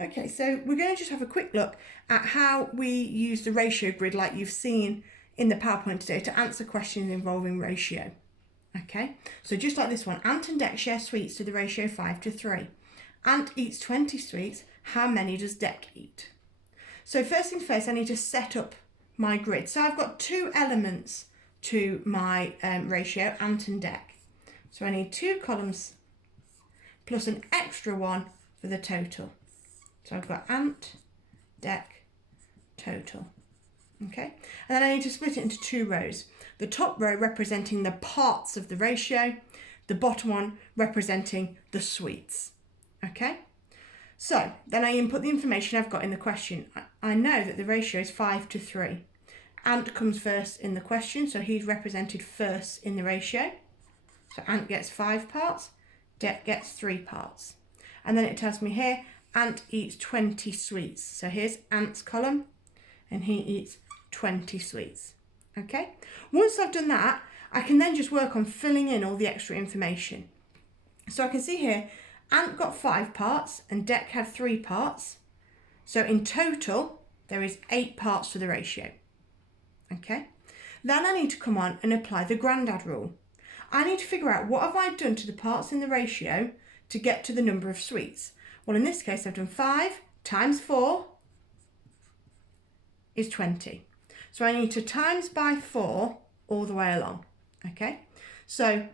Okay, so we're going to just have a quick look at how we use the ratio grid like you've seen in the PowerPoint today to answer questions involving ratio. Okay, so just like this one, Ant and Dec share sweets to the ratio 5:3. Ant eats 20 sweets, how many does Dec eat? So first things first, I need to set up my grid. So I've got two elements to my ratio, Ant and Dec. So I need two columns plus an extra one for the total. So I've got Ant, Dec, total. Okay, and then I need to split it into two rows. The top row representing the parts of the ratio, the bottom one representing the sweets. Okay, so then I input the information I've got in the question. I know that the ratio is 5:3. Ant comes first in the question, so he's represented first in the ratio. So Ant gets 5 parts, Dec gets 3 parts. And then it tells me here, Ant eats 20 sweets. So here's Ant's column, and he eats 20 sweets. Okay, once I've done that, I can then just work on filling in all the extra information. So I can see here, Ant got 5 parts and Dec had 3 parts. So in total, there is 8 parts to the ratio. Okay, then I need to come on and apply the Grandad rule. I need to figure out what have I done to the parts in the ratio to get to the number of sweets. Well, in this case, I've done 5 times 4 is 20. So I need to times by 4 all the way along. Okay, so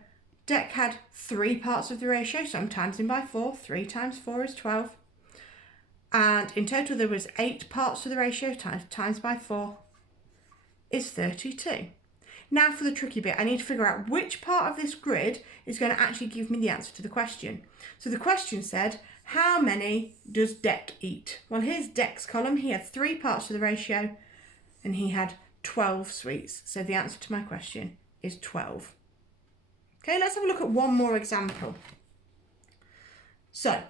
Dec had 3 parts of the ratio, so I'm timesing by 4. 3 times 4 is 12. And in total, there was 8 parts to the ratio, times by 4 is 32. Now for the tricky bit, I need to figure out which part of this grid is going to actually give me the answer to the question. So the question said, how many does Dec eat? Well, here's Dec's column. He had 3 parts to the ratio and he had 12 sweets. So the answer to my question is 12. Okay, let's have a look at one more example. So,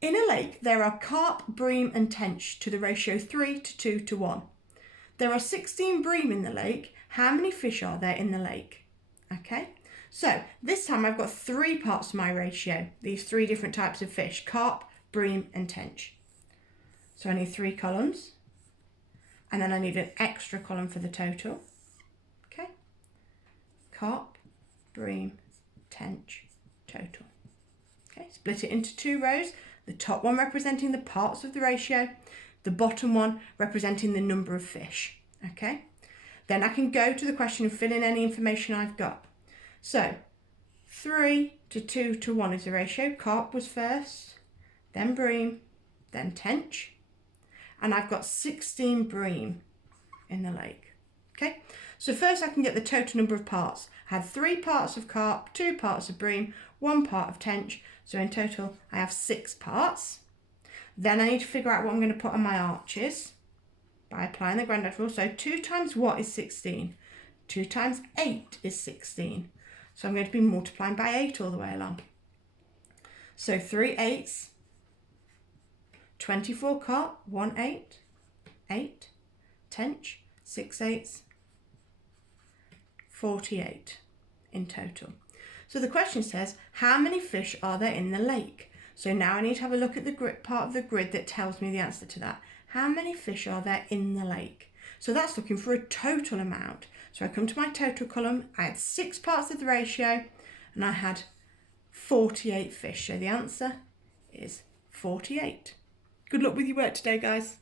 in a lake, there are carp, bream and tench to the ratio 3:2:1. There are 16 bream in the lake. How many fish are there in the lake? Okay, so this time I've got 3 parts to my ratio, these 3 different types of fish, carp, bream and tench. So I need 3 columns, and then I need an extra column for the total. Okay, carp, bream, tench, total. Okay, split it into 2 rows, the top one representing the parts of the ratio, the bottom one representing the number of fish. Okay, then I can go to the question and fill in any information I've got. So 3:2:1 is the ratio. Carp was first, then bream, then tench, and I've got 16 bream in the lake. Okay, so first I can get the total number of parts. I had 3 parts of carp, 2 parts of bream, 1 part of tench, so in total I have 6 parts. Then I need to figure out what I'm going to put on my arches by applying the Grandad rule. So 2 times what is 16? 2 times 8 is 16. So I'm going to be multiplying by 8 all the way along. So 3 8s, 24 carp, 1 8, 8, tench, 6 8s, 48 in total. So the question says, how many fish are there in the lake? So now I need to have a look at the part of the grid that tells me the answer to that. How many fish are there in the lake? So that's looking for a total amount. So I come to my total column, I had 6 parts of the ratio, and I had 48 fish. So the answer is 48. Good luck with your work today, guys.